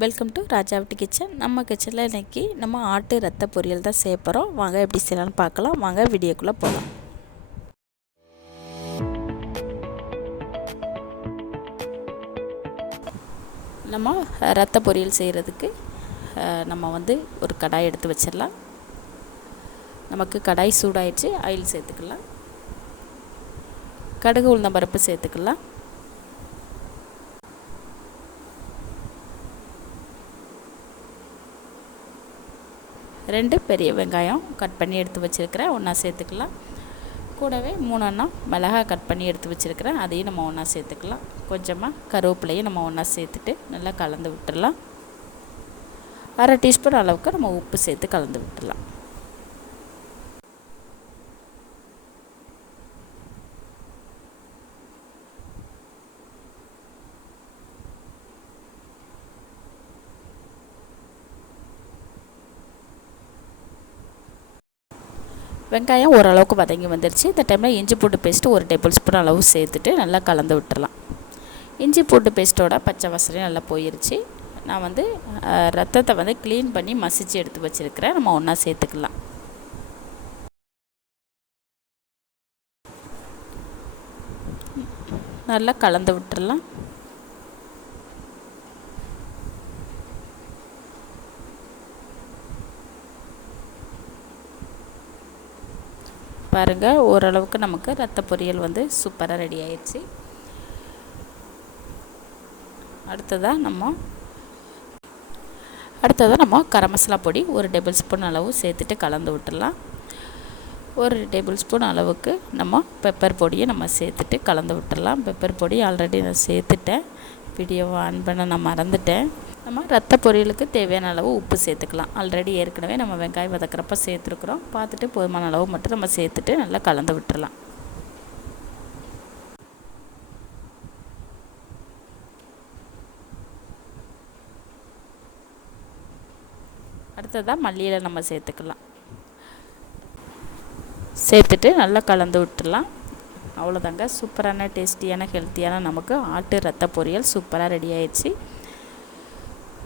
Welcome to ராஜாவட்டி kitchen. நம்ம கிச்சனில் இன்றைக்கி நம்ம ஆட்டு ரத்த பொரியல் தான் செய்ய போகிறோம். வாங்க எப்படி செய்யலாம்னு பார்க்கலாம். வாங்க வீடியோக்குள்ளே போகலாம். நம்ம ரத்த பொரியல் செய்கிறதுக்கு நம்ம ஒரு கடாய் எடுத்து வச்சிடலாம். நமக்கு கடாய் சூடாயிடுச்சு. ஆயில் சேர்த்துக்கலாம். கடுகு உளுந்தம் பருப்பு சேர்த்துக்கலாம். 2 பெரிய வெங்காயம் கட் பண்ணி எடுத்து வச்சுருக்கிறேன், ஒன்றா சேர்த்துக்கலாம். கூடவே 3 எண்ணம் மிளகாய் கட் பண்ணி எடுத்து வச்சுருக்கிறேன், அதையும் நம்ம ஒன்றா சேர்த்துக்கலாம். கொஞ்சமாக கருவேப்பிலையும் நம்ம ஒன்றா சேர்த்துட்டு நல்லா கலந்து விட்டுடலாம். 1/2 டீஸ்பூன் அளவுக்கு நம்ம உப்பு சேர்த்து கலந்து விட்டுடலாம். வெங்காயம் ஓரளவுக்கு வதங்கி வந்துருச்சு. இந்த டைமில் இஞ்சி பூண்டு பேஸ்ட்டு 1 டேபிள் ஸ்பூன் அளவு சேர்த்துட்டு நல்லா கலந்து விட்டுடலாம். இஞ்சி பூண்டு பேஸ்ட்டோட பச்சை வாசனை நல்லா போயிருச்சு. நான் ரத்தத்தை க்ளீன் பண்ணி மசிச்சு எடுத்து வச்சுருக்கிறேன், நம்ம ஒன்றா சேர்த்துக்கலாம். நல்லா கலந்து விட்டுடலாம். பாருங்கள், ஓரளவுக்கு நமக்கு ரத்த பொரியல் சூப்பராக ரெடி ஆயிடுச்சு. அடுத்ததாக நம்ம கரம் மசாலா பொடி 1 டேபிள் ஸ்பூன் அளவு சேர்த்துட்டு கலந்து விட்டுடலாம். 1 டேபிள் ஸ்பூன் அளவுக்கு நம்ம பெப்பர் பொடியை நம்ம சேர்த்துட்டு கலந்து விட்டுடலாம். பெப்பர் பொடி ஆல்ரெடி நான் சேர்த்துட்டேன், வீடியோவை ஆன் பண்ண நான் மறந்துட்டேன். நம்ம ரத்த பொரியலுக்கு தேவையான அளவு உப்பு சேர்த்துக்கலாம். ஆல்ரெடி ஏற்கனவே நம்ம வெங்காயம் வதக்கிறப்ப சேர்த்துருக்குறோம். பார்த்துட்டு போதுமான அளவு மட்டும் நம்ம சேர்த்துட்டு நல்லா கலந்து விட்டுடலாம். அடுத்ததாக மல்லியில நம்ம சேர்த்துக்கலாம். சேர்த்துட்டு நல்லா கலந்து விட்டுடலாம். அவ்வளோதாங்க, சூப்பரான டேஸ்டியான ஹெல்த்தியான நமக்கு ஆட்டு ரத்த பொரியல் சூப்பராக ரெடி ஆயிடுச்சு.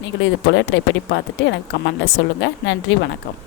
நீங்களும் இது போல் ட்ரை பண்ணி பார்த்துட்டு எனக்கு கமெண்டில் சொல்லுங்கள். நன்றி, வணக்கம்.